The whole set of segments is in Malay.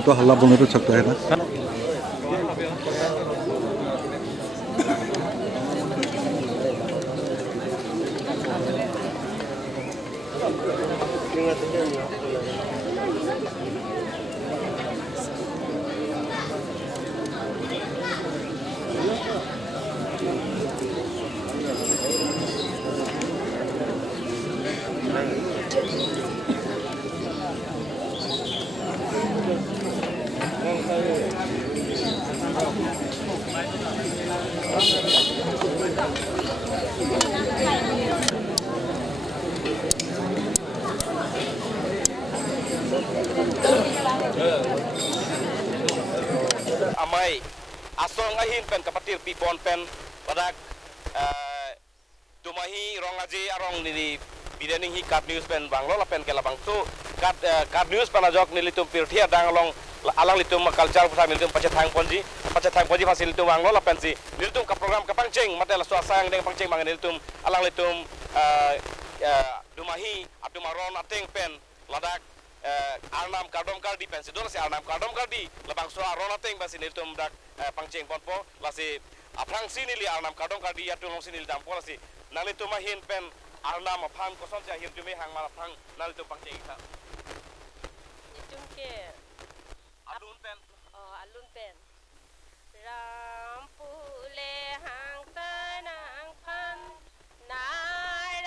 तो हल्ला बोलने तो सकता है ना amai asong ahin pen kapatir pipon pen padak tumahi rong aji arong nili bidaning hi kat news pen banglo la pen kela bangsu kat news panajok nilitum pirthia dang along alang litum culture pusat nilitum pacethang ponji fasil litum banglo la pen si nilitum ka program ka pangcing matela suasang deng pangcing bang nilitum alang litum dumahi abdumaron ateng pen ladak Arnam kardom kardi pensi dolo si Arnam kardom kardi labang so arona teng basi niltum dak pangceng ponpo lasi aprang sinili Arnam kardom kardi ya tulong sinili dampo lasi nalitum mahin pen Arnam aphan koson sia hirjume hang mal aprang nalitum pangceng ita nitum ke alun pen rampule hang tanang phan narayona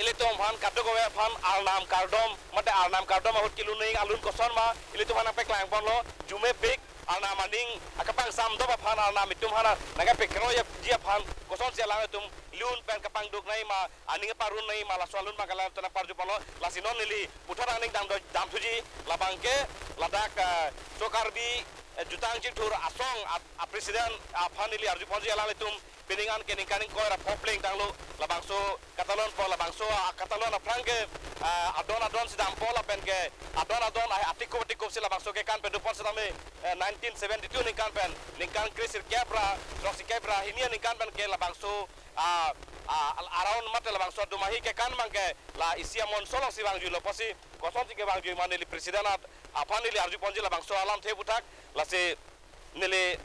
ilitum phan kaddo go phan Arnam kardom mate Arnam kardom ahut kiluning alun koson ma ilitum hana peklang ponlo jume pek Arnam maning akapang samdo ba phan Arnam itum hana naga pekro ya dia phan koson sia lang itum liun pen kapang duk nai ma aning parun nai ma lasalun magala tana parju palo lasinon lili puthara aning dam thuji labangke ladak sokarbi jutang chitur asong a president phan lili arju ponji alang itum peningan kening kaning koira popling tanglo labangso Catalan po labangso Catalan aprang ke adon sidang po la pen ke adon ai atiko sila labangso ke kan pen dupon sedame 1972 ni kan pen lingkan krisir kebra roksi kebra ini ni kan pen ke labangso around mate labangso dumahi ke kan mangke la isia mon solong si bangju lo posi koson ti ke bangju manili presiden apa nili arju ponji labangso alam the butak la se nili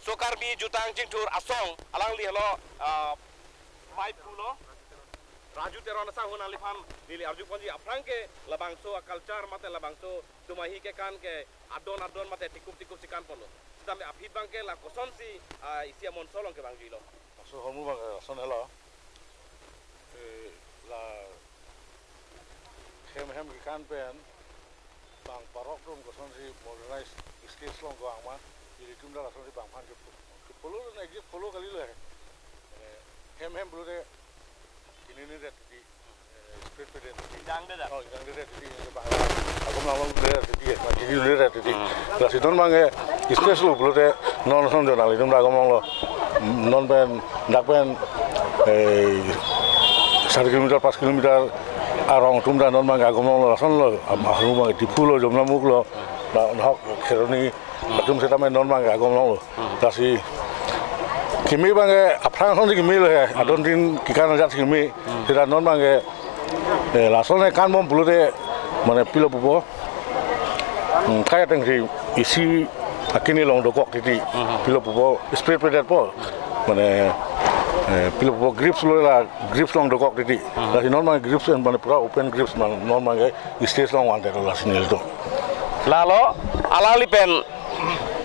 sokar bi jutang jingtur asong alang li helo mai pulo raju terona sang huna lifan nili arju ponji aprang ke labangso culture mate labangso dumahi ke kan ke adon mate tikup sikan pono sedame aphit bangke la koson si isia mon solong ke bangju lo so homu bang son helo la hem ke kan pen bang parok rum koson si modernized skills long ko ama jadi tumda la son si bang pan ke polo na ge polo kali le hem bulu de ini ni det di spread pe de jang de oh jang de di bang aku ngomong de di ma di ni de di la si don bang skills lo bulu de non son de na li tumda ngomong lo non pen dak pen 1 kilometer 5 kilometer arong tumda non bang ngomong lo son lo ahru bang di pulo jom na muk lo na hok keroni tum seta men non bang ngomong lo la si kimi bang aprang son kimi lo adon din kikan jat kimi seta non bang la son kan bom bulu de mane pilo bubo kaya teng si isi akini long dokok titi pilo bubo spread pe po mane pilo bubo grips lo la grips long dokok titi la si non bang grips en mane pura open grips man non bang stage long wan de la sinil to lalo alali pen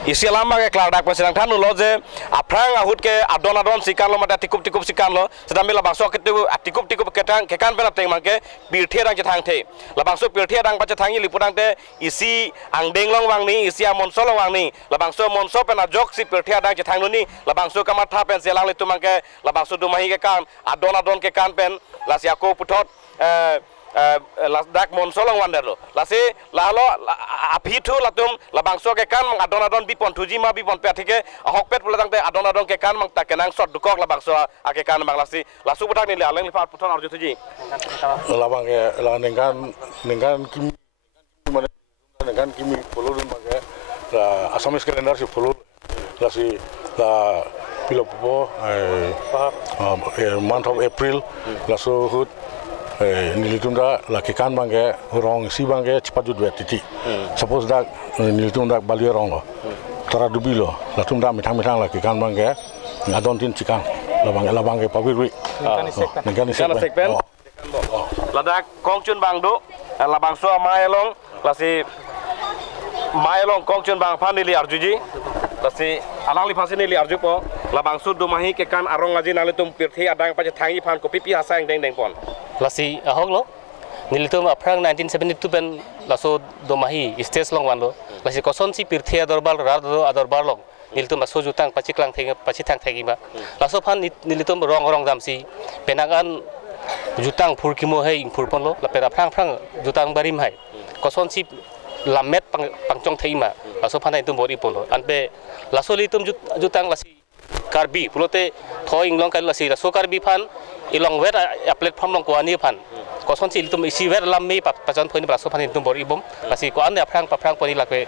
isi lama ke klar dak pasidang thanu lo je aprang ahut ke adon sikan lo mata tikup sikan lo sedam la bangso ke tikup ketang ke kan pen ateng mangke birthia dang je thang the la bangso birthia dang pa je thangi lipudang te isi angdeng long wang ni isi amon solo wang ni la bangso monso pen ajok si birthia dang je thang lo ni la bangso kamat tha pen selang le tu mangke la bangso dumahi ke kan adon ke kan pen la siako puthot dak mon solong wander lo lase lalo aphitu latum labangso ke kan mang adon bi pon tuji ma bi pon petike hok pet pulatang te adon ke kan mang takenang sot dukok labangso ake kan mang lasi lasu budak ni aleng lipat puton arju tuji labang ke la nengkan kimi mana nengkan kimi polo dun mangke la asamis kalendar si polo lasi la pilo popo month of April lasu hut nilitunda laki kan bangke rong si bangke cepat jud titi suppose dak nilitunda bali rong lo tara dubi lo la tumda mitang laki kan bangke ngadon tin cikan labang ke pabirwi nengkan sekpen ladak kongchun bangdu labang so maelong lasi maelong kongchun bang panili arjuji lasi alang li phasini li arju po labang su dumahi ke kan arong ngaji nalitum pirthi adang pa thangi phan ko pipi hasang deng pon lasi ahok lo nilitum aprang 1972 pen laso domahi stage long wan lo lasi koson si pirthia dorbal rado adorbar long nilitum aso jutang pachiklang theng pachithang thegi ba laso phan nilitum rong damsi penagan jutang phurkimo hei phurpon lo la pera prang jutang barim hai koson si lamet pangchong theima laso phan itum bori pon lo anpe laso litum jutang lasi karbi pulote thoing long kal lasi laso karbi phan ilong wer a platform long ko ani phan koson si litum isi wer lammi pajon phoni laso phan itum bori bom lasi ko an aprang poni lakwe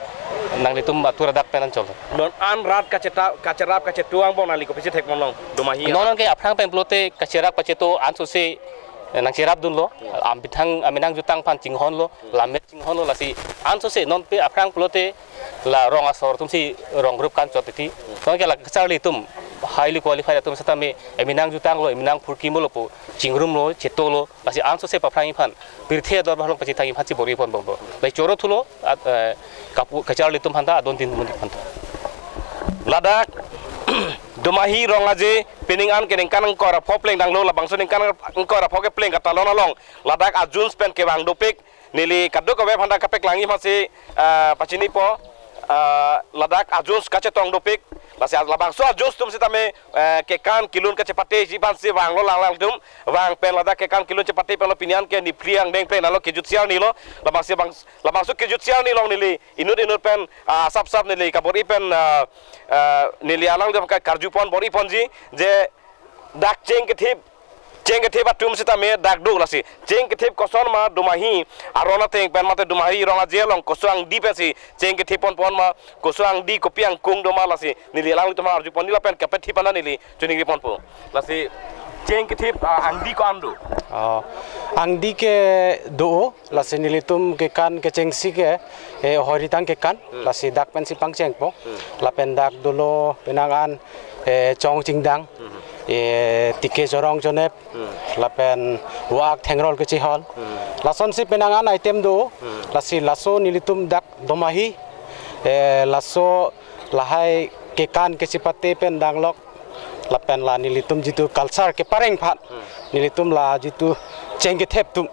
nang litum atura dak penan chol non an rat kacerap kacetuang bon ali ko pisi thek mon long dumahi non ke aprang pen pulote kacerak paceto anso se nang cerap dun lo aminang jutang pan cinghon lo lamet cinghon lo lasi anso se non pe aprang pulote la rong asor tum si rong group kan chotiti non ke la kacali tum highly qualified tum satame aminang jutang lo aminang phurkimo lo pu chingrum lo cheto lo lasi anso se paprang phan pirthe dor balong pachi tangi phachi bori pon bo lai choro thulo kapu kacali tum phanda adon tin mun phanta ladak dumahi rongaje peningan keneng kanang kora popleng dang lo labang so ning kanang kora poke pleng kata lona long ladak ajun spen ke bang dopik nili kaddo ko be phanda kapek langi masi pachini po Ladakh Ajus kache tong dopik lasi labang so Ajus tum sitame kekan kilun kache pate jiban si wang lo lang tum wang pen Ladakh kekan kilun che pate pen lo pinian ke ni priang deng pen nalo kejut sial ni lo labang so kejut sial ni long nili inut pen sap nili kabori pen nili alang jam karjupon bori ponji je dak cheng ke thip atum sita me dak duk lasi cheng ke thip koson ma dumahi arona teng pen mate dumahi ronga jelong kosang di pesi cheng ke thipon pon ma kosang di kopiang kung doma lasi nili lang tu ma arju pon nila pen kapet thipana nili chuning pon po lasi cheng ke thip angdi ko andu angdi ke do lasi nili tum ke kan ke cheng si ke horitang ke kan lasi dak pen si pang cheng po la pen dak dolo penangan chong chingdang tike jorong jonep lapen wak thengrol ke chihol lason si penangan item do lasi laso nilitum dak domahi laso lahai ke kan ke sipate pen danglok lapen la nilitum jitu culture ke pareng phat nilitum la jitu chengke thep tum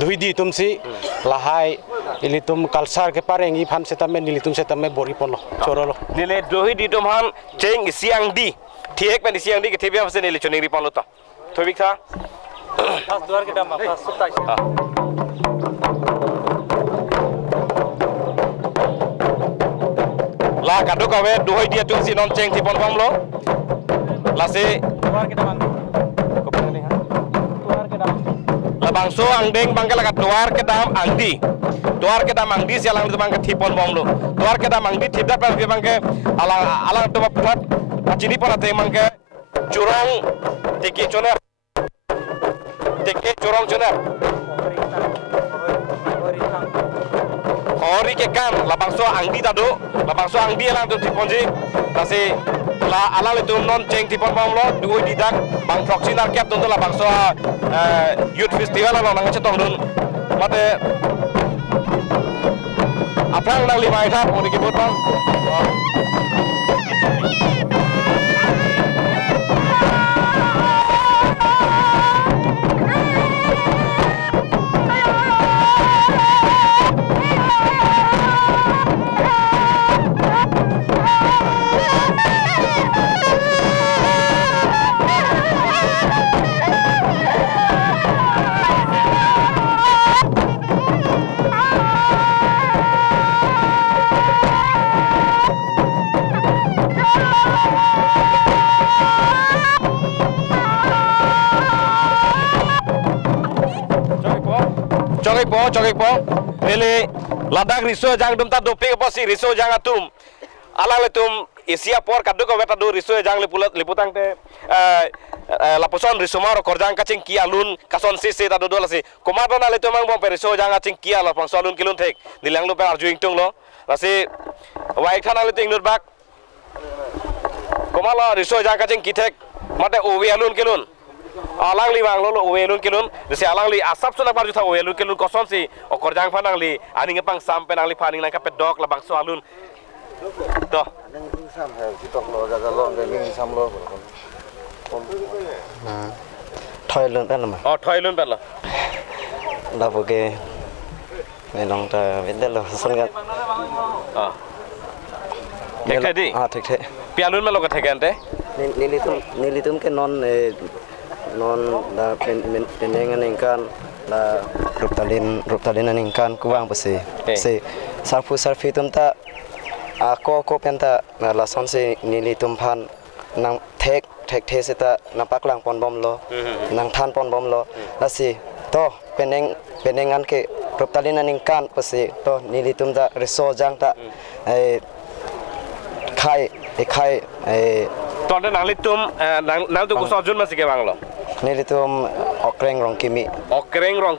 duidi tum si lahai nilitum culture ke pareng i phan setame nilitum setame bori ponlo chorolo nile duidi tum han cheng siang di ठीक में निसी अंडी के थे भी हमसे नहीं ले चुनी रिपॉन लोटा तो भी था द्वार के दाम आपका सुता ला काटो का वे दोहई दिया तुम सी नॉन चेंग थी पॉन लो लासे द्वार के दाम को पता नहीं है द्वार के दाम ला बांसो अंगडेंग बांगे लगा द्वार के दाम अंगडी से अलग बांगे थी पॉन लो द्वार के दाम अंगडी थी दा पर बांगे अलग तो पुलाट Cini pada teman ke curang tiki curang hori ke kan labang so angdi tado labang so angdi elang tu tiponji nasi la ala itu non ceng tipon bang lo dua didak bang proxinar kiat tu labang so youth festival lo nang cetong dun mate apa yang nang lima itu mau dikibut bang Cokik po, nili Ladakh riso jang dum ta dope ke posi riso jang atum, alang letum Asia por kadu ko beta do riso jang liputang te laposon riso maro korjang kacing kia lun kason sisi ta do lasi, komado na letum mang bom pe riso jang kacing kia la pang solun kilun tek, nilang lu pe arjuing tung lo, lasi wai khana leting nur bak, komalo riso jang kacing kitek, mate uwi alun kilun. Alang li wang lo welun kilun desi alang li asap suna par jutha welun kilun koson si okor jang phanang li aning pang sampe nang li phaning nang kapet dok la bang so alun to nang sam ha si tok lo jaga lo nang sam lo thoi lun pen ma thoi lun pen la la boke ne long ta vendel lo son ga thek the di thek the pialun ma lo ka thek ante nilitum ke non da penengan ingkan la ruptalin ingkan kuang pasi se sarfi tum ta ko penta la son se nilitum phan nang thek se ta napak lang pon bom lo nang than pon bom lo la si to penengan ke ruptalin ingkan pasi to nilitum da reso jang ta khaiตอนนั้นนางลิตุมนางตุกุศลจุนมาสิเกวังlo nilitum okreng rong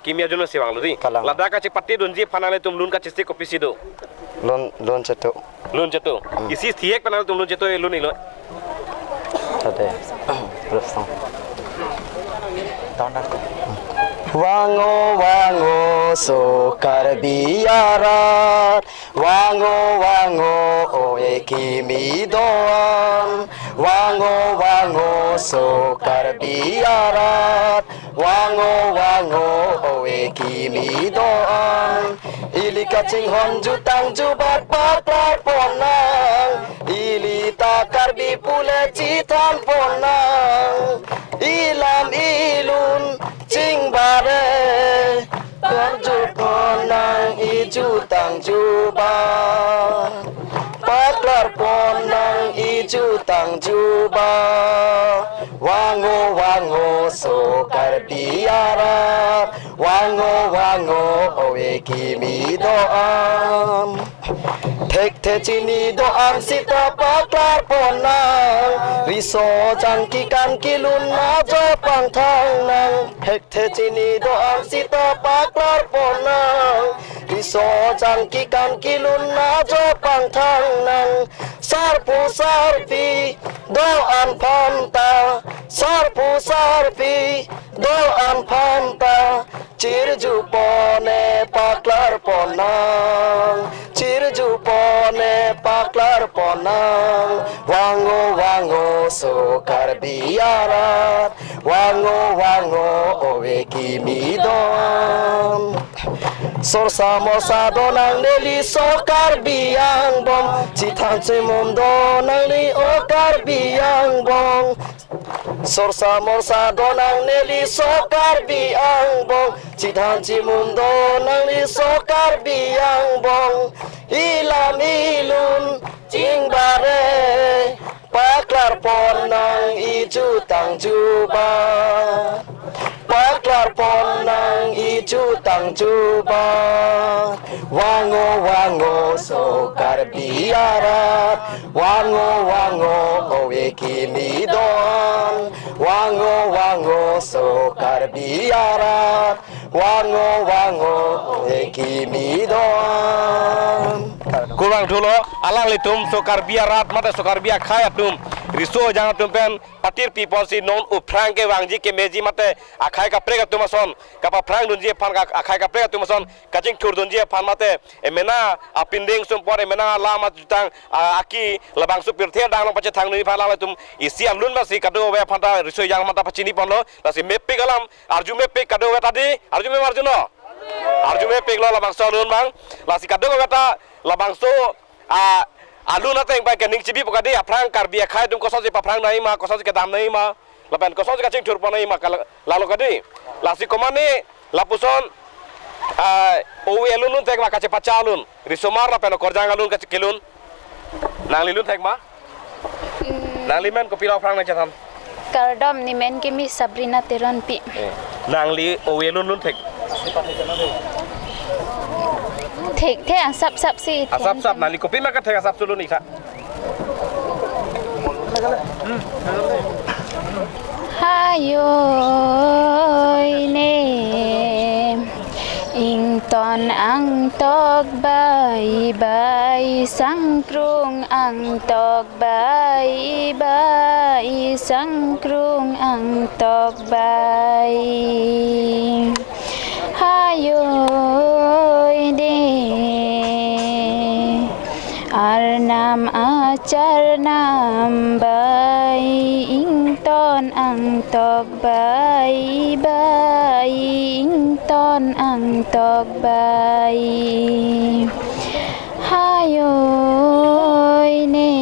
kimi ajun ma siwang lo di Ladakh ka chipatti dunji phanale tum lun ka chisti kopisi do lon cheto isi thiek panale tum lun cheto lun ilo tade rustang wango so karbiyarat wango oe kimi doan wango so karbiyarat wango oe kimi doan ili kacing hon jutang jubat paklar ponang ili takar bi pule citan ponang ilam ilun cing bare kerju ponang iju tang juba paklar ponang iju tang juba wango wango sokar biara wango wango owe kimi doam thek thechini doam sita paklar ponang riso jangki kan kilun na jo pang thang nang thek thechini doam sita paklar ponang riso jangki kan kilun na jo pang thang nang sarpu sarpi doan phanta sarpu sarpi doan phanta chirju pone paklar ponang chirju pone paklar ponang wango wango sokar biarat wango wango owe kimi don sorsa mosa donang deli sokar biang bom citang cemom donang li okar biang bom sorsa morsa donang neli sokar biang bong citang cimum donang li sokar biang bong ilam ilun cing bare paklar ponang iju tang juba paklar ponang iju tang juba wango wango sokar biarat wango wango owe kimi don wango wango sokar biarat wango wango owe kimi don kurang dulu alang litum sokar biarat mata sokar biak khayat tum riso jangan tumpen patir people si non uprang ke wangji ke meji mate akhai ka prega tumason kapa prang dunji pan ka akhai ka prega tumason kaching tur dunji pan mate emena apinding sum por emena lama jutang aki labang supir the dang long pache thang ni phala tum isi alun ma si kado we phanta riso yang mata pachini ponlo la si mepe galam arju mepe kado we tadi arju me marjuno arju mepe lo labang so alun bang la si kado we ta labang so alun na teng bai kening chibi pokadi aprang karbi khai tum koso si paprang nai ma koso si kedam nai ma lapen koso si kaching tur ponai ma lalu kadi lasi komani lapuson owe alun teng ma kache pacalun risomar lapen korjang alun kache kilun nang lilun teng ma nang limen ko pila aprang na chatam Kardom ni men kimi Sabrina Teron pi nang li owe alun teng Thek the asap sap si asap sap nali kopi ma ka thek asap sulun ikha hayo ne ing ton ang tog bay bay sang krung ang tog bay bay sang krung ang tog bay hayo ne arnam acharnam bay ing ton ang tog bay bay ing ton ang tog bay hayoy ne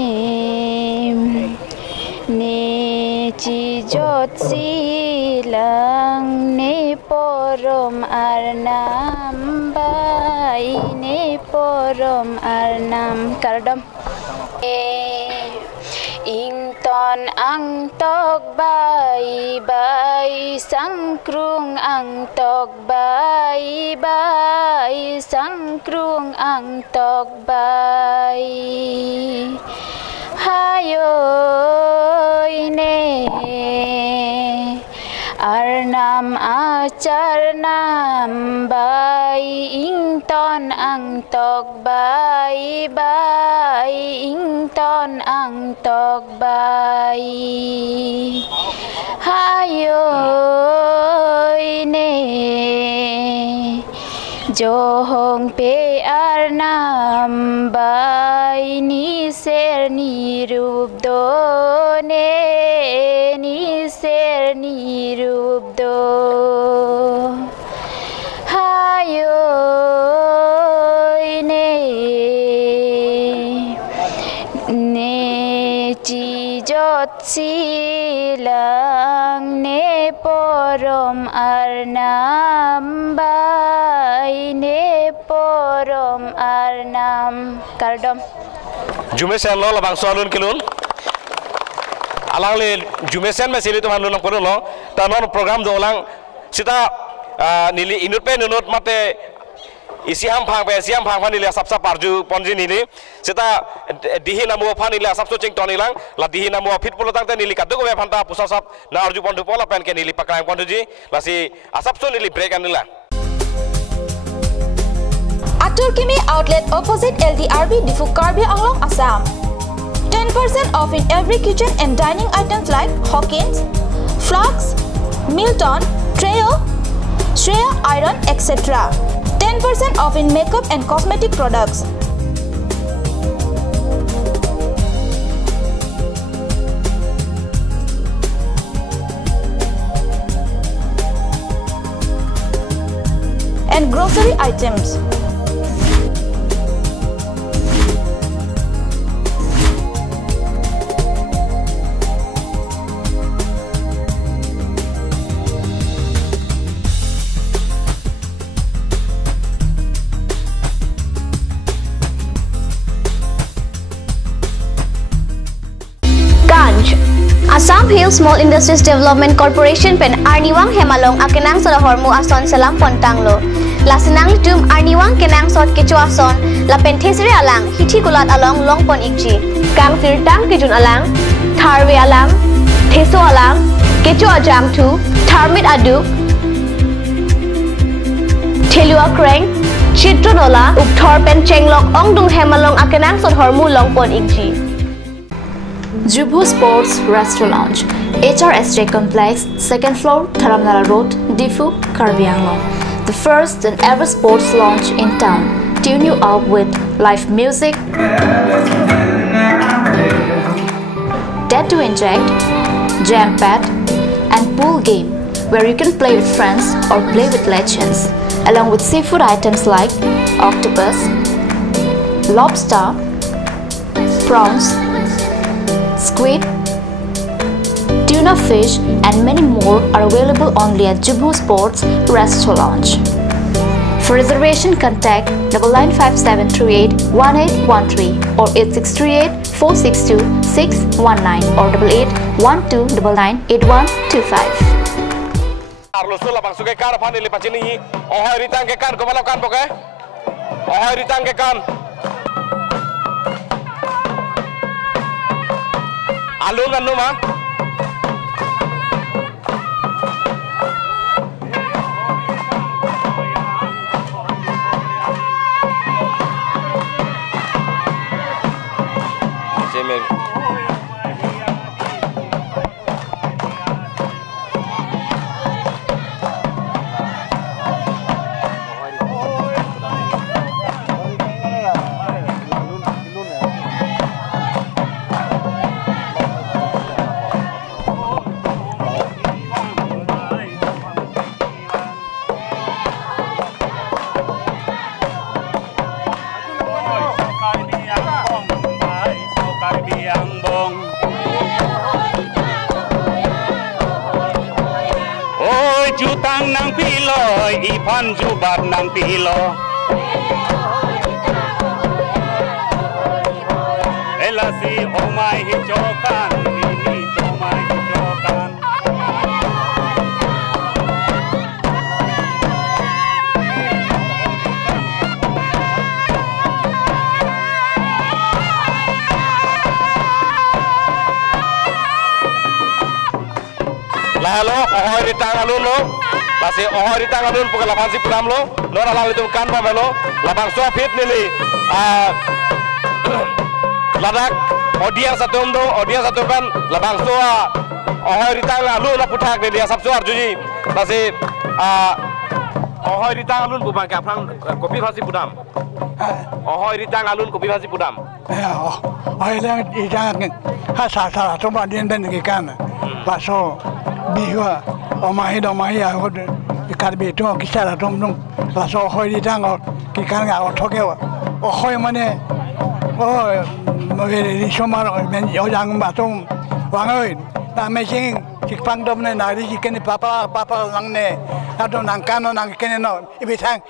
chi jot silang ne porom arnam bay ne porom arnam kardom ing ton ang tog bay bay sang krung ang tog bay bay sang krung ang tog bay hayoy ne arnam acharnam bay ing ton ang tog bay bay ing ton ang tog bay hayoy ne johong pe arnam bay ni ser ni rup do ne ni ser ni rup do hayoy silang ne porom arnam bai ne porom arnam kardom Jumesen lo labang soalun kilun alang le jumesen mesili tu hanun kono lo tanon program do lang sita nili inut pe nunut mate isiam phang nili sap parju ponji nili sita dihi namu phan nili sap so ching toni lang la dihi namu fit polo tang te nili kaddo go phanta pusa sap na arju pondu pola pen ke nili pakrang pondu ji la si asap so nili break anila Aturkimi outlet opposite LDRB Difu Karbi Anglong Assam. 10% off in every kitchen and dining items like Hawkins, Flux, Milton, Treo, Shreya Iron, etc. 10% off in makeup and cosmetic products. And grocery items. Assam Hills Small Industries Development Corporation pen Arniwang Hemalong akenang sa hormu ason salam pontanglo. Lasinang litum Arniwang kenang sot kecu ason la penthesri alang hithi gulat along longpon ikji. Kang sirtang kijun alang tharwe alang theso alang kecu ajam thu tharmit adu thelua kreng chitronola ukthor pen chenglok ongdung Hemalong akenang sot hormu longpon ikji. Jubho Sports Restaurant Lounge, HRSJ Complex, 2nd floor, Dharamnala Road, Difu, Karbi Anglong. The first and ever sports lounge in town. Tune you up with live music, Dead to Inject, Jam Pad, and pool game, where you can play with friends or play with legends, along with seafood items like octopus, lobster, prawns, squid, tuna fish, and many more are available only at Jubho Sports Restaurant Lounge. For reservation, contact 9957381813 or 8638462619 or 8812998125. Arlusul labang suke kar phani le pachini ohai ritang ke kan ko bala kan poke ohai ritang ke kan alun anu ma Semen jutang nang pilo ipan jubat nang pilo elasi omai hicokan ini omai hicokan Lalu ohoi ritang alun lo, masih ohoi ritang alun pukul 8 si puram lo, nora lalu itu kan pamelo, labang suapit nili, ladak audiens satu kan, labang sua ohoi ritang alun la putak nili asap suar juji, masih ohoi ritang alun bukan kaprang kopi fasi puram, ohoi ritang alun kopi fasi puram. Ohoi ritang hasa coba dia dan kan, paso Bihua, omahi aku ikan betul kisah tum langsung hoi di tanggal ikan nggak otokewa, hoi mana, di somar orang batung, wangoy na machine sikpang dom ne na ri ken papa lang ne ado nang kano nang ken no ibitang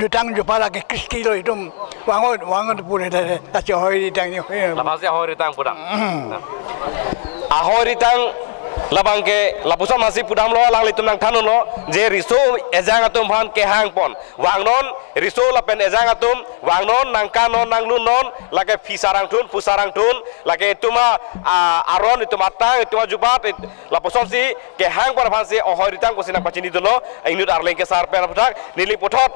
jutang jupala ke kilo itum wangoy pure ta hoi tang ni labang se hoi tang pudang ahoi tang labang ke lapusan masih pudam lo lang litum nang thanun lo je riso ejang atum phan ke hang pon wangnon riso lapen ejang atum wangnon nang kanon nang lunon lage fisarang tun pusarang tun lage tuma aron itu matang itu jubat lapusan si ke hang pon phan si ohoi tang ko sinang pachini dolo inut arleng ke sar pen phatak nili pothot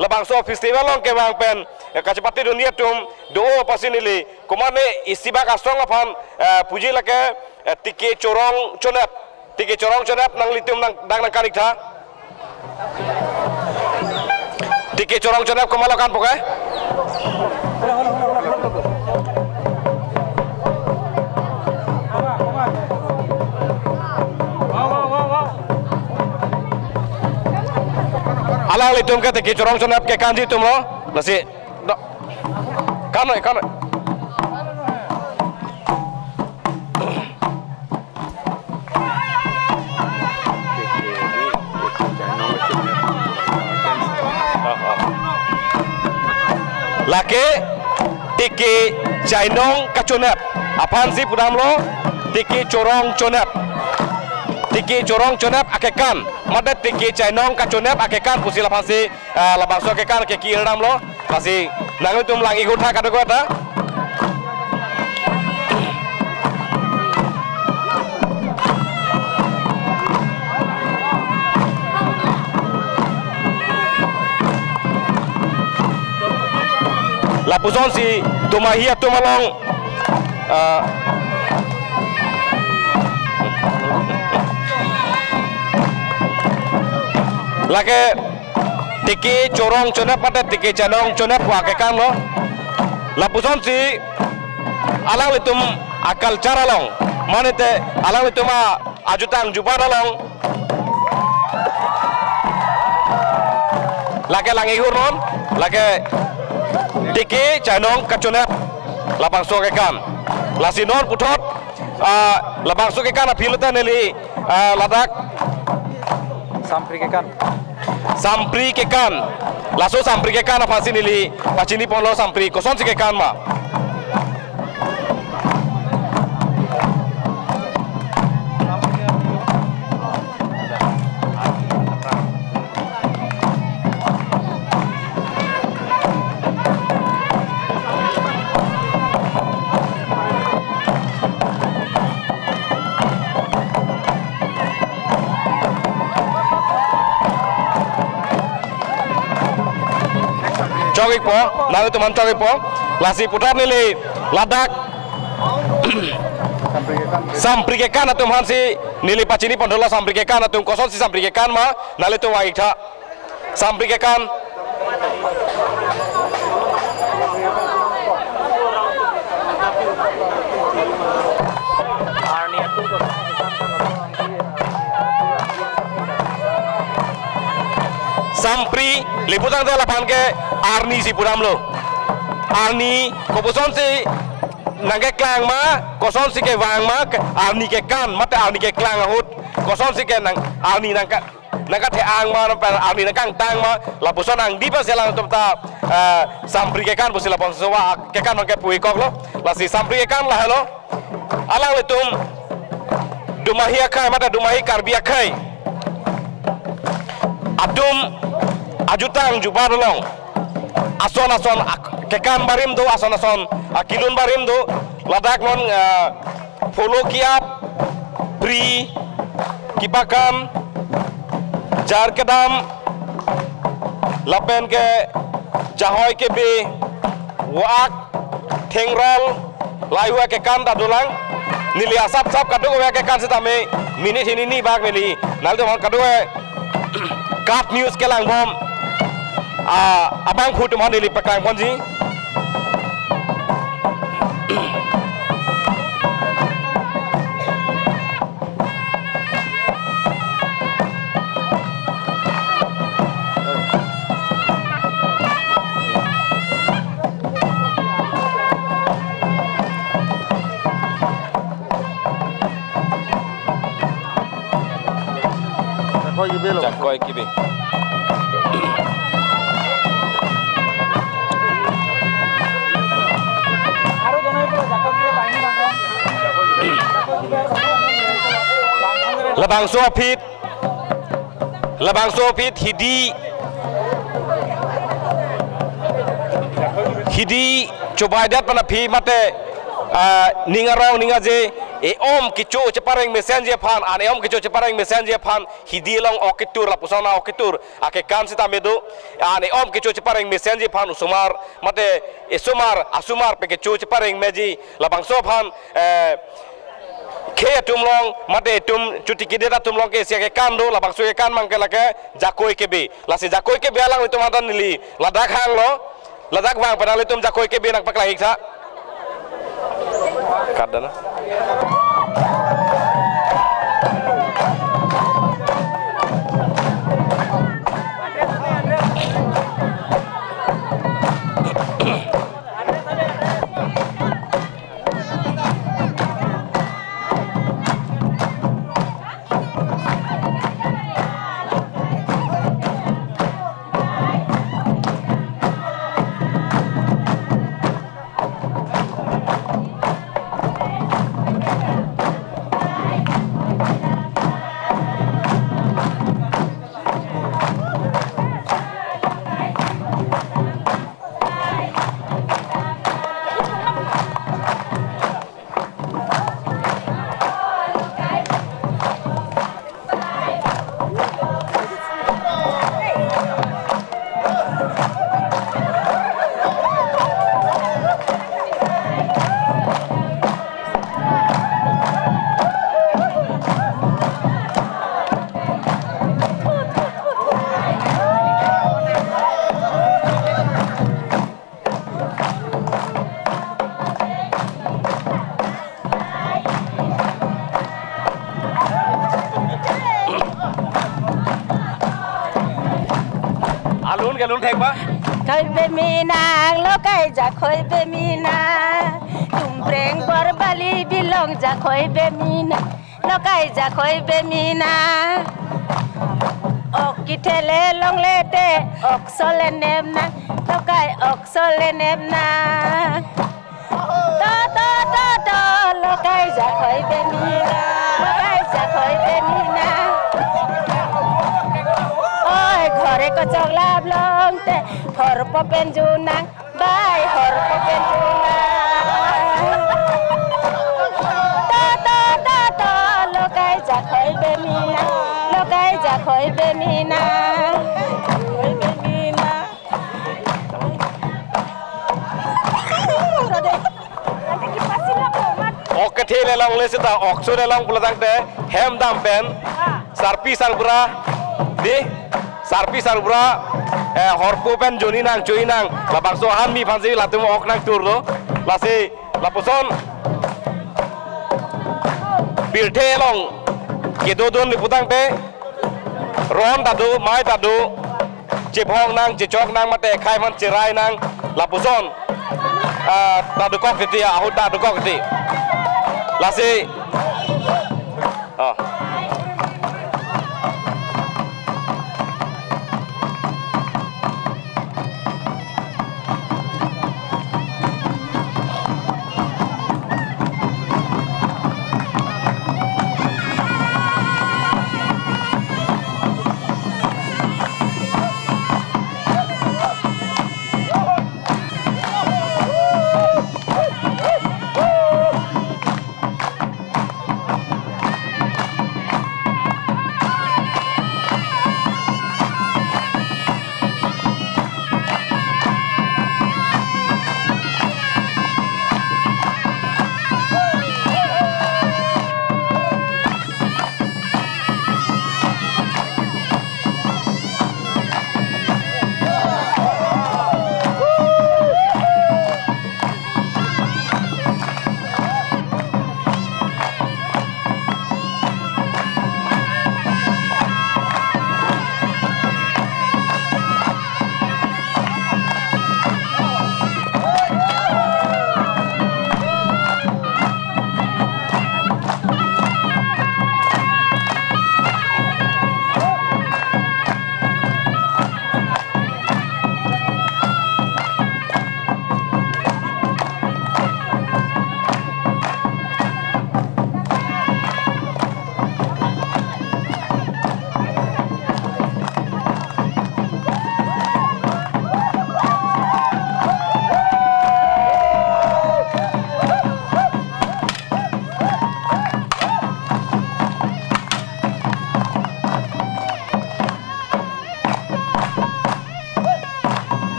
labang so festival long ke wang pen kachapati dunia tum do pasinili komane isibak asong phan puji lake tiki corong conep nang litum nang kanik tha tiki corong conep kemalakan pokai alang litum ke tiki corong conep ke kanji tum lo nasi kan lake tiki jainong kacunep apaan sih pudam lo tiki corong conep akekan mada tiki jainong kacunep akekan pusil apaan sih labang so akekan ke kiri dam lo masih nang tum lang ikut hak ada kota lapuson si tumahia tumalong lake tiki corong conep pada tiki janong conep wakekan lo lapuson si alang litum akal cara long manete alang litum ajutang jubara long lake langi hurnon lake tiki janong kacunep labang sokekan lasinon putot labang sokekan apilutan neli ladak sampri kekan laso sampri kekan apa sih neli pacini pon lo sampri koson si kekan ma cogik po, nalu teman cogik po, lasi putar nili ladak sampri kekan atum hansi nili pacini pondola sampri kekan atum koson si sampri kekan ma nalu tu waik tha sampri kekan sampri liputan te lapan ke arni si pudam lo arni koposon si nangke klang ma koson si ke wang ma arni ke kan mate arni ke klang ahut koson si ke nang arni nangka te ang ma arni nangkang tang ma lapuson ang di pas selang tum ta sampri ke kan busi lapon sewa ke kan nangke pui kok lo lasi sampri ke kan lah lo alang letum dumahi akai mate dumahi karbi akai adum ajutang jubar long ason kekan barim do ason kilun barim do ladak non polo kiap pri kipakan jar kedam lapen ke jahoy ke be waak tengrol laiwa kekan dadulang nili asap kadu kekan setame minit ini bag meli nal to kadu kat news ke lang bom abang khutum han nili pakang ponji Jakoi kibe lo. Jakoi kibe. Labang Sopit Hidi coba dat pada pi mate ningarau ningaje om kicu cepareng messenger pan ane om kicu cepareng messenger pan hidi long okitur la pusana okitur ake kan sita medu ane om kicu cepareng messenger pan usumar mate asumar pe kicu cepareng meji labang so pan Kaya tumlong mate cuti kidera tumlong ke siake kando labang suke kan mangke lake jakoi kebe lasi jakoi kebe alang itu mantan nili ladak hang lo ladak bang padahal itu jakoi kebe nak pakai lagi sa kadana Alun thek ba Khoi be minang lo kai ja khoi be mina tumpreng bor bali bilong ja khoi be mina lo kai ja khoi be mina ok kitele long lete ok sole nemna lo kai ok sole nemna ta lo kai ja khoi be mina lo kai ja khoi be mina Hore ko choglap long te hor po penjunang bai hor po penjunang ta lo kai ja khoi be mina lo kai ja khoi be mina ok kathile long lesita ok sore long pulatang te hem dam pen sarpi salbra di Sarpi Sarubra horpo pen joni nang cui nang labang so han mi phansi latum ok nang tur lo lasi lapuson pirthe long kedodon liputang te ron tadu mai tadu chepong nang chechok nang mate khai man chirai nang lapuson tadu kok ti ahut tadu kok ti lasi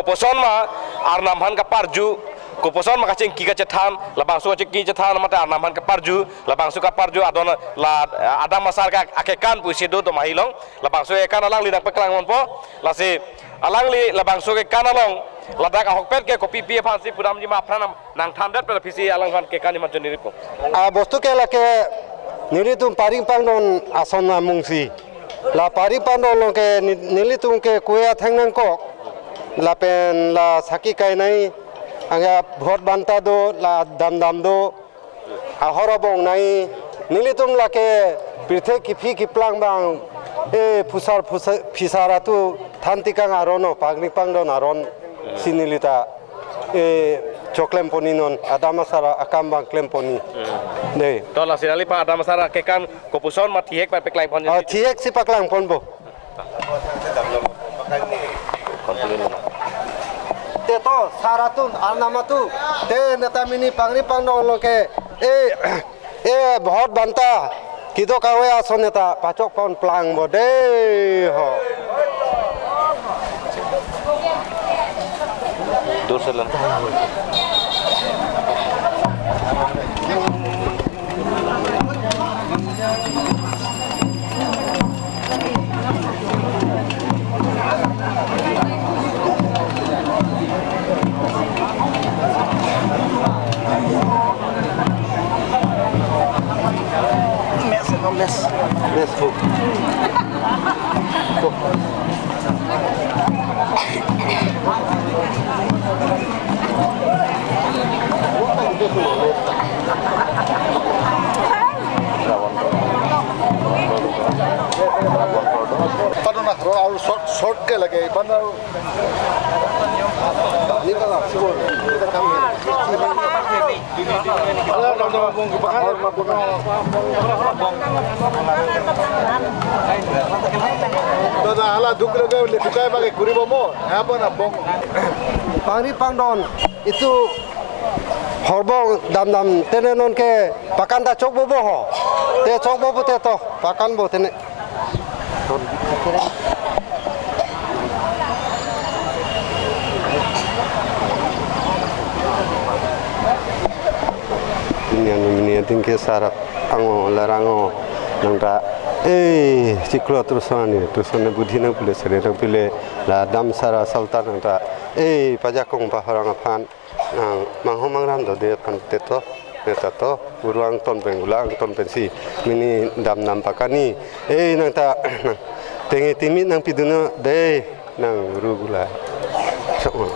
koposon ma arnamhan ka parju koposon ma kaceng ki ka cethan labang su ki cethan mate arnamhan ka parju labang su ka parju adon la adam masar ka akekan puisido to mahilong labang su ekan alang lidang peklang mon po la se alang li labang su ke kanalong ladak ahok pet ke kopi pie phansi pudam ji ma phranam nang thandat pe phisi alang phan ke kan ma joni ripo a bostu ke la ke nilitum paring pangdon asona mungsi la paring pangdon lo ke nilitum ke kuya thangnang ko la pen la saki kai nai anga bhot banta do la dam do ahorobong nai nilitum la ke pirthe ki plang bang e fisara tu thantikang arono pagni pangdon aron sinilita e choklem poni non adamasara akambang klemponi ne to la sinali pa adamasara ke kan kopuson ma thiek pa peklang pon thiek si paklang pon bo te to saratun arnamatu te netamini pangri pangno loke e bhot banta kido kawe asoneta pachok pon plang bo de ho Dursalan Let's go. Padona roll short ke lage padona ni kada siguro kita kami ala dona bong bakal dona ala dukre ge lekukai bage kuribo mo apa na bong pangri pangdon itu horbong dam tenenon ke pakanda chok bobo ho te chok bobo te to pakan bo tene ini tingke sarap ango larango nangta ciklo terusane budhi nang pule sere nang pule la dam sara salta nangta pajakong paharang aphan nang manghomang ram do de phan teto netato uruang ton bengulang ton pensi mini dam nam pakani nangta tengi timit nang piduna de nang rugula sok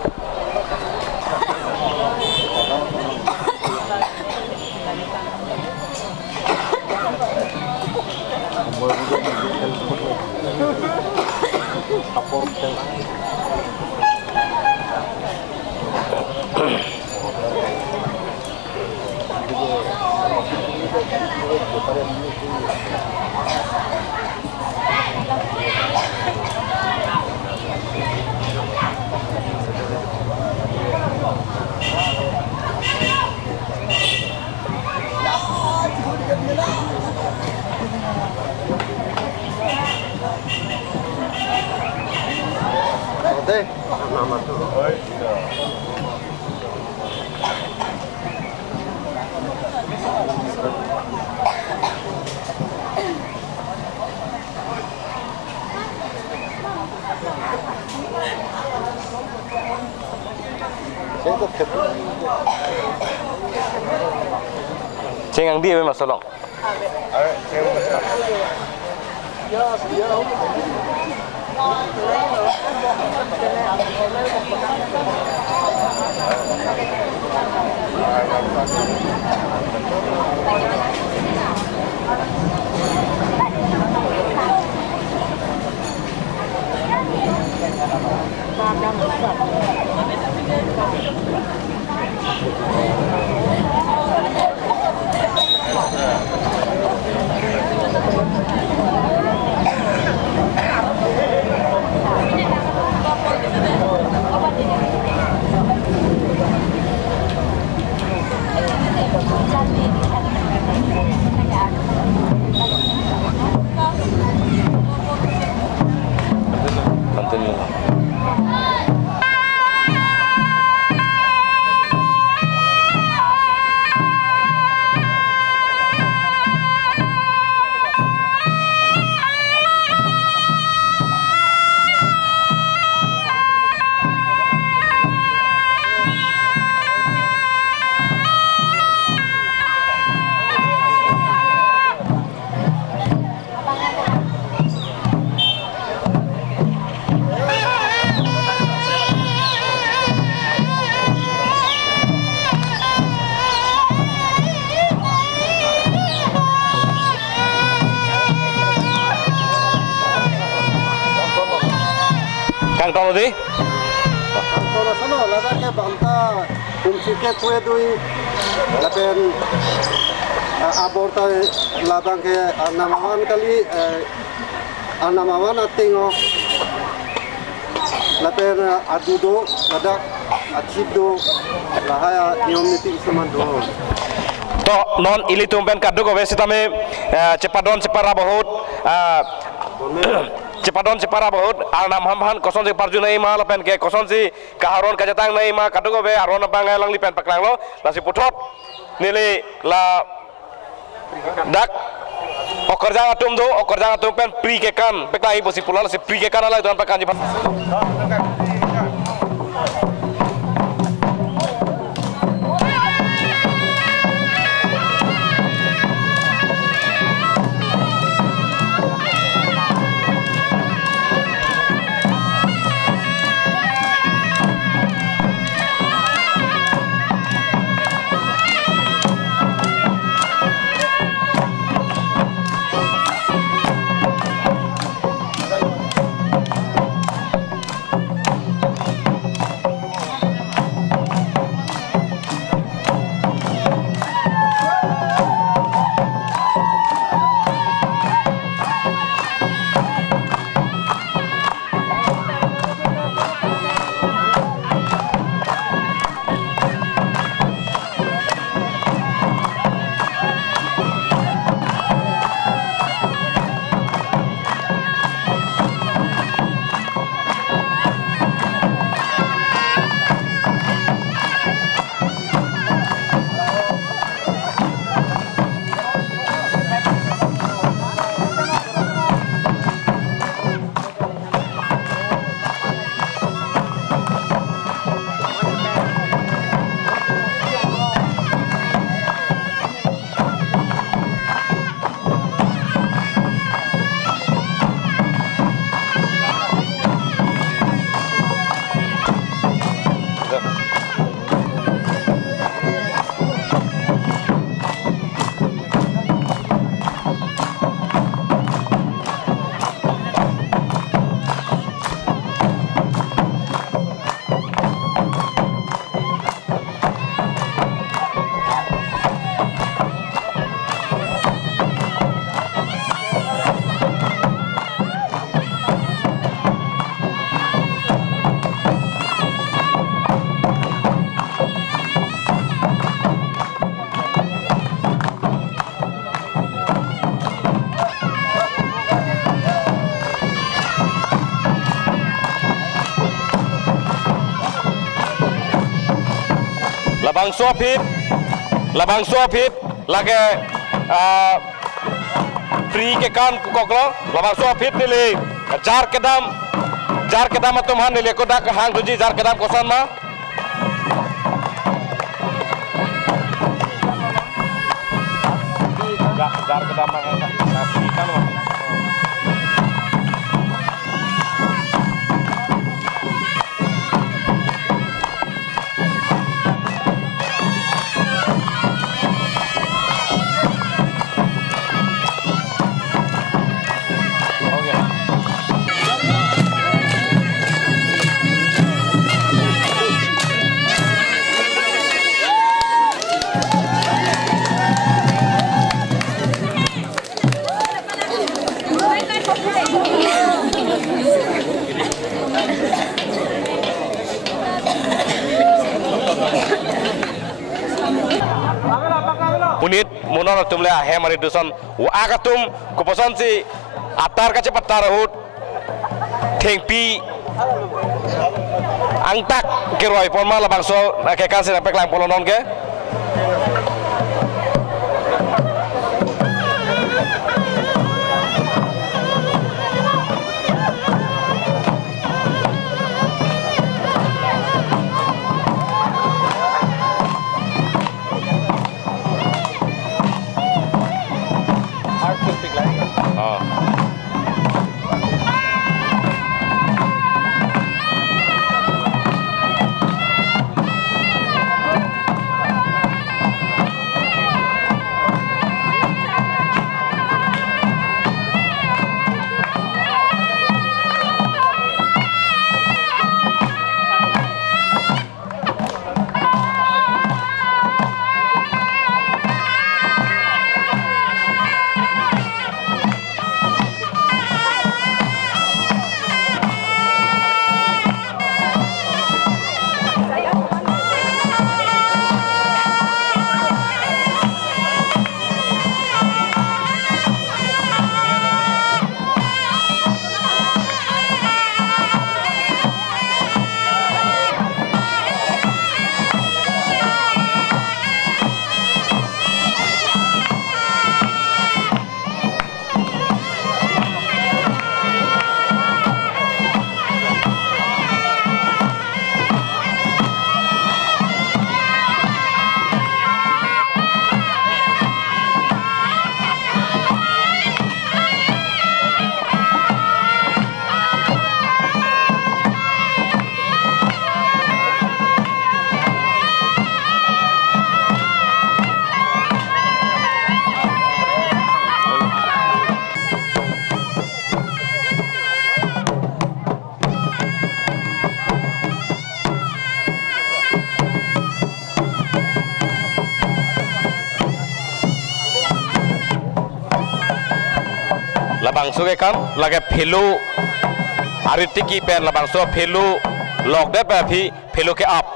Cengang dia memang solong. di Kalau sana lada ke banta kumsike kue dui lapen aborta labang ke namawan kali namawan atingo lapen adudo ladak acido lahaya niom niti iseman do to non ili tumpen kaddo ko besitame cepadon cepara bahut cepadon cepara bahut arnam hamhan koson si parju nai ma lapen ke koson si kaharon kajatang nai ma kaddo ko be aron bangai lang lipen paklang lo lasi putot nili la dak okerjang atum pen pri ke kan pekai bosi pula lasi pri ke kan ala don pakan ji labang suapit lage pri ke kan koklo labang suapit nili jar kedam atumhan nili kodak hang duji jar kedam kosan ma jar kedam ma pri kan ma unit munor tumle ahe mari duson wa agatum kuposon si atar kace patar hut thengpi angtak keroi porma la bangso ke kan se peklang polonon ke labang suge kan lage phelu aritiki pen labang so phelu log de pa phi phelu ke up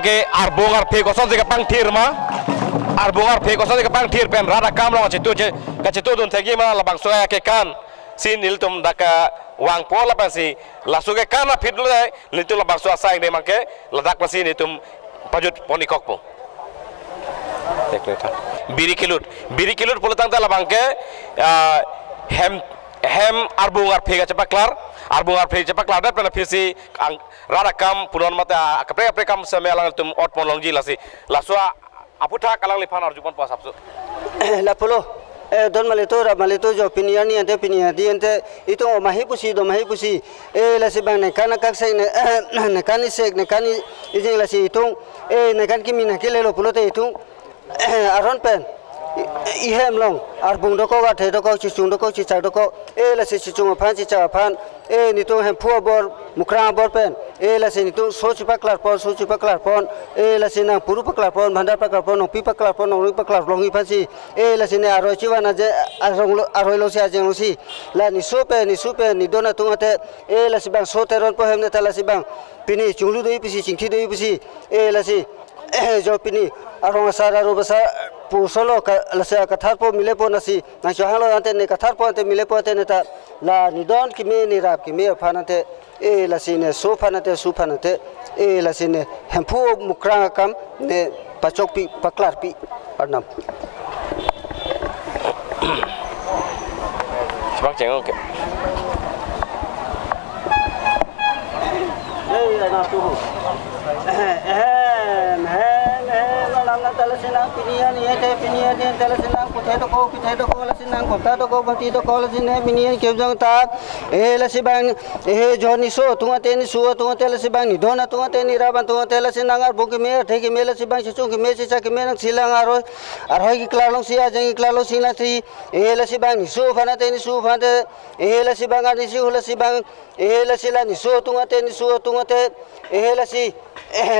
ke arbongar phe koson je pang thir ma arbongar phe koson je pang thir pen rada kam lo chitu je ka chitu dun thegi ma labang soya ke kan sin nil tum daka wang pola pasi lasu ke kana phidul nitu labang soya sai de ma ke ladak pasi nitum pajut ponikok po biri kilut polotang ta labang ke hem arbongar phe ga chapaklar arbongar phe chapaklar da pena phisi rada kam punon mata kapre kam semelang tum ot ponlongji lasi laswa aputa kalang lifan arjupan pas sapsu la polo don malito jo opinion ni ante opinion di ante itu mahi pusi lasi bang ne kana kak sai ne kani sek ne kani ijing lasi itu ne kan kimi na kele lo polo te itu aron pen ihem long arbung doko ga the doko chichung doko chichar doko lasi chichung phan chichar phan nitu hem phu bor mukra bor pen lasi nitu sochi paklar pon lasi na puru paklar pon bhandar paklar pon pi paklar pon nong paklar longi phansi lasi ne aroi chiwana je aroi lo sia jeng lo si la ni sope ni dona tungate lasi bang soteron po hem ne ta lasi bang pini chunglu dei pisi chingthi dei pisi lasi jo pini arong sara ro basa pusolo lasi kathar po mile po nasi na johalo ante ne kathar po ante mile po ante ne ta la ni don ki me ni rap ki me phanate lasi ne so phanate lasi ne hempu mukra kam ne pachok pi paklar pi arnam sebab jeng oke na tu nam na talasina sinang pinian ni pinian ni tela sinang putai to ko la sinang kota to ko bati to ko la sinang pinian ke jang ta la sibang joni so tunga te ni su tunga tela sibang ni dona tunga te ni raban tunga tela sinang ar buki me the ke me la sibang chu ke me sa ke me nang silang ar hoi ki klalong sia jang klalong sila si la sibang ni su fana te ni su fana la sibang ar ni su la sibang la sila ni su tunga te ni su tunga te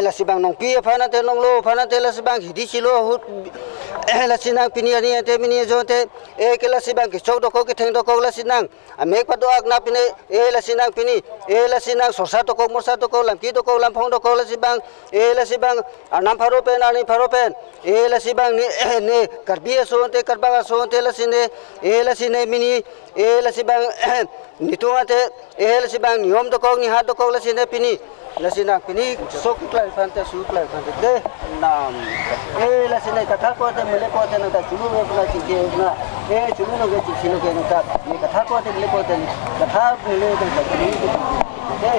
la si bang nong pi phana te nong lo phana te la si bang hidi silo hut la si nang pinia ni te mini jo te ke la si bang ki chok do ko ki theng do ko la si nang a mek pa do ak na pine la si nang pini la si nang sorsa to ko morsa to ko lam ki to ko lam phong do ko la si bang la si bang anam pharo pen ani pharo pen la si bang ni ne karbi so te karba so te la si ne mini la si bang ni to ate la si bang niom do ko ni ha do ko la si ne pini la sinang pini sok klai fante su klai fante de nam la sinai katha ko te mele ko te na ta chulu me pula chi ke na chulu no ge chi sino ke na ta ye katha ko te mele ko te katha mele ko ta chulu de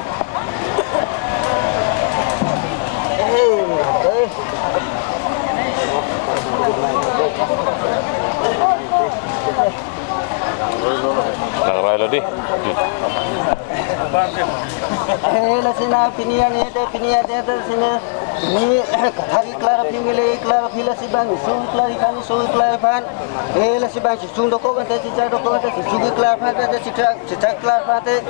Nagray lo di. La sina pinian te sina ni kathari klara phi la sibang sung klari kan sung klari fan la sibang sung do ko te chicha do ko te sung klar fan te chicha klar fan te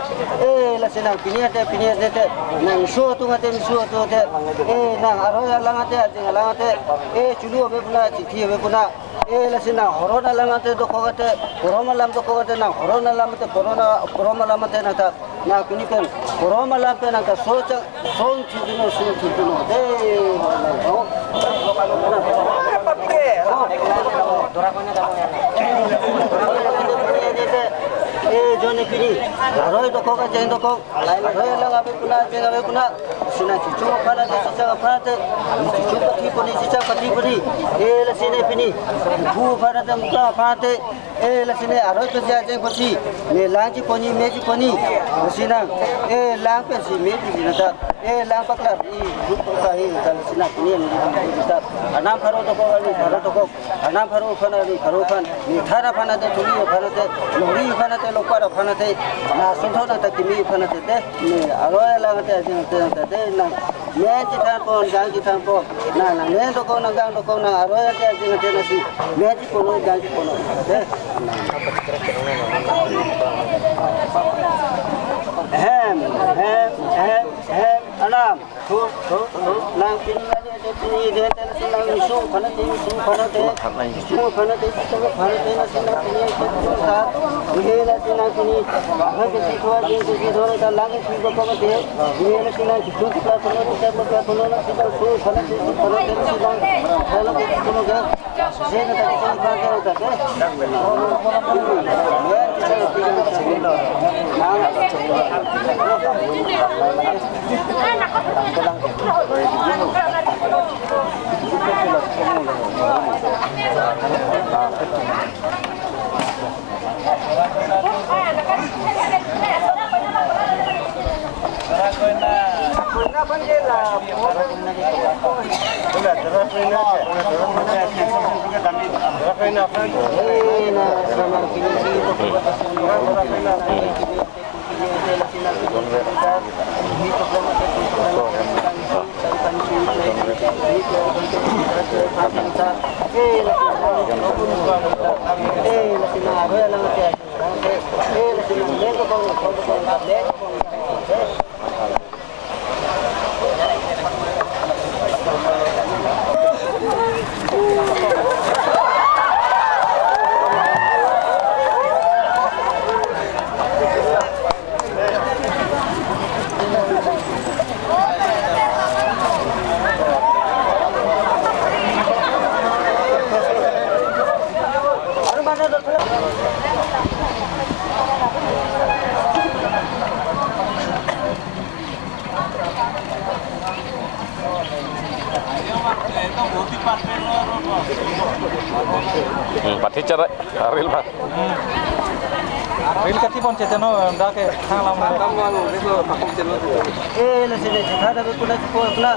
la sina pinian te na so tu ngate so tu te na aro ya langate ajing langate chulu be puna chithi be puna la sina horona langate do ko te koroma lam do ko te na horona lam te koroma lam te na ta na pini pen koroma lam pe na ka socha son chidino de jone pini roi to ko ka chen to ko roi la ga be puna sina chichu kana de chicha kana te chichu pati chicha pati la sine pini bu kana de muka phate la sine aroi to ja chen pati me lang chi poni me chi poni sina lang pe si me chi na ta lang pakla bu ka ta sina pini ni ta anam pharo to ko anam pharo phana ni pharo phan ni thara phana de chuli phana te lori phana te lokara phana te na sundhona ta kimi phana te ni aroya la te ajin te na me chi than ko gang chi than ko na me to ko na gang to ko na aroya te ajin te na si me chi ko no gang chi ko no te hem anam thu nang pin na de pini de te na sinang su phana te su phana te na sinang pini te sa ye la sinang pini ha ke ti thwa ji ji thore ta lang ki ko ko te ye la sinang ki tu ka phana te ka phana na sinang su phana te sinang phana ke ko ga je na ta ki ka ga ta te Pati cara Aril Pak. Rin kati pon ceteno dah ke hang lam itu pakum ceteno. La sini ada betul pula. La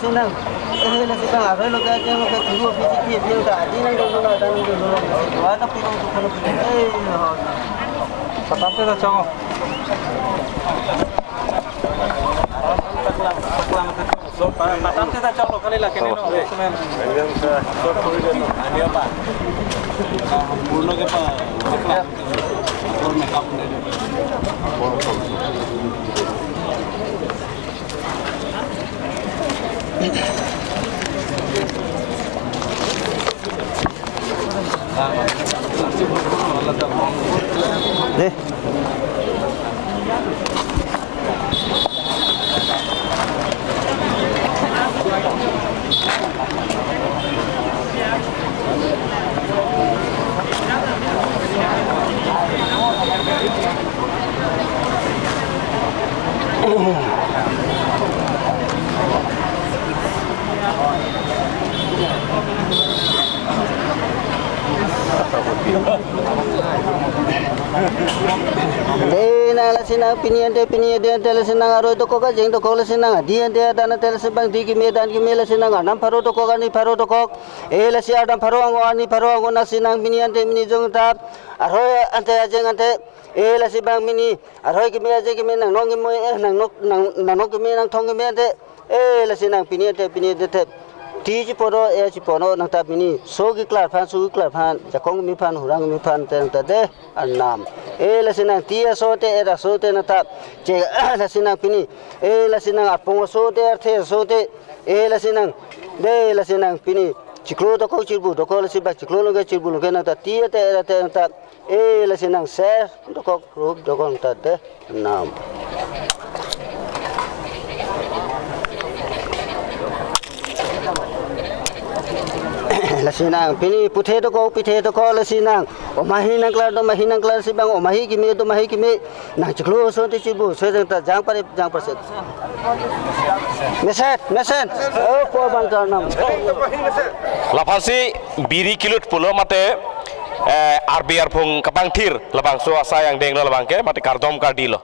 sini la sini ada lo ke jangan ke tunggu fisik dia dah. Di nang dulu ada pirang tu kalau Patante dah cong. Patante dah cong kali lah kene no. Semen. Yang short corridor no. Ani apa? Purno ke pa. और मैं काम नहीं दे Sina opinion dia la sina aro to ko ka jeng to ko la sina dia dana tel sebang di ki medan ki mela sina nam pharo to ko ga ni pharo to ko e la si adam pharo ani pharo na sina opinion de mini jong ta aro ante ajeng ante e la si bang mini aro ki me aje ki me nang nong ki mo nang nok ki me nang thong ki me ante e la sina opinion de te ti ji poro e ji pono nang ta mini so ki klar phan su ki klar phan ja kong mi phan hurang mi phan te ta de annam e la sinang tia sote era sote na ta che la sinang pini e la sinang apong sote arthe sote e la sinang de la sinang pini chiklo to ko chirbu to ko la sibak chiklo lo ge chirbu ge na ta tia te era te ta e la sinang se to ko group to ko ta de nam la sinang pini puthe to ko la sinang o mahi nang klar si bang o mahi ki me na chiklo so te chibu so ta jang par se mesen o ko bang ta nam la phasi biri kilut pulo mate RBR phung kapang thir labang so asa yang deng lo labang ke mate kardom kardilo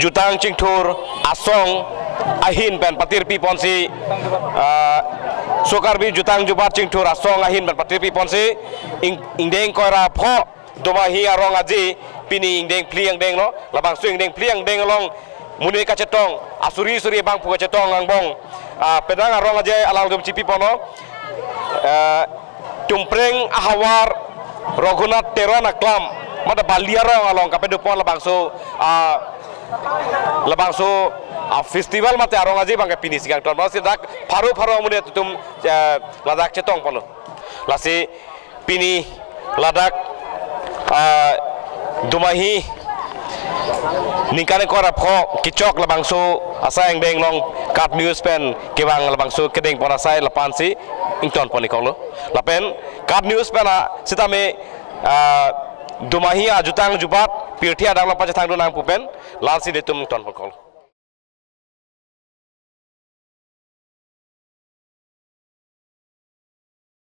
jutang cingthur asong ahin pen patir pi ponsi sokar bi jutang jubat cingthur asong ahin pen patir pi ponsi ingdeng koira pho domahi arong aji pini ingdeng pliang deng lo labang swing deng pliang deng long muni ka cetong asuri bang pu ka cetong ang bong pedang arong aje alang dum cipi pono tumpreng ahawar rogunat teron aklam mada baliarong along kape dupon labang so festival mate arong aji bang pini sigang ton masi dak pharu mune tutum ladak cetong pono lasi pini ladak dumahi ningkane kora pho kicok labangso asa eng beng long kat news pen kewang labangso kedeng pon asai lapan si ington poni konglo lapen kat news pen sitame Dumahi ajutang jubat pirthi adang lapan thang do nang pupen lalsi detum ton pon kong